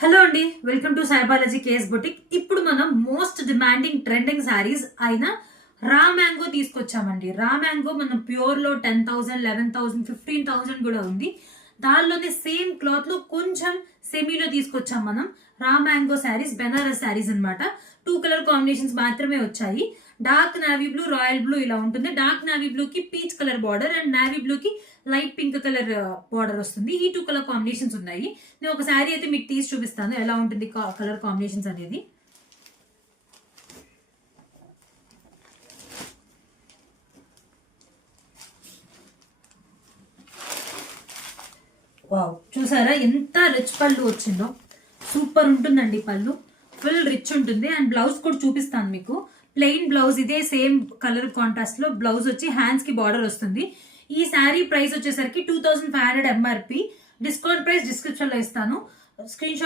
Hello అండి, welcome to సైబాలజీ case boutique. ఇప్పుడు మనం మోస్ట్ డిమాండింగ్ ట్రెండింగ్ శారీస్ అయిన రా మ్యాంగో తీసుకొచ్చామండి. రా మ్యాంగో మనం ప్యూర్ లో 10,000, 11,000, 15,000 కూడా ఉంది. దానిలోనే సేమ్ క్లాత్ లో కొంచెం సెమీలో తీసుకొచ్చాం మనం. రా మ్యాంగో శారీస్, బెనారస్ శారీస్ అన్నమాట. 2 కలర్ కాంబినేషన్స్ మాత్రమే వచ్చాయి. Dark navy blue, royal blue ఇలా ఉంటుంది. డార్క్ నావీ బ్లూ కి peach colour border and navy blue కి లైట్ పింక్ కలర్ బార్డర్ వస్తుంది. ఈ 2 కలర్ కాంబినేషన్స్ ఉన్నాయి. నేను ఒక శారీ అయితే మీకు తీసి చూపిస్తాను ఎలా ఉంటుంది కలర్ కాంబినేషన్స్ అనేది. వావ్, చూసారా ఎంత రిచ్ పళ్ళు వచ్చిందో. సూపర్ ఉంటుందండి పళ్ళు, ఫుల్ రిచ్ ఉంటుంది. అండ్ బ్లౌజ్ కూడా చూపిస్తాను మీకు. ప్లెయిన్ బ్లౌజ్, ఇదే సేమ్ కలర్ కాంట్రాస్ట్ లో బ్లౌజ్ వచ్చి హ్యాండ్స్ కి బార్డర్ వస్తుంది. ఈ శారీ ప్రైస్ వచ్చేసరికి 2,500 ఎంఆర్పి. డిస్కౌంట్ ప్రైస్ డిస్క్రిప్షన్ లో ఇస్తాను. Screen shot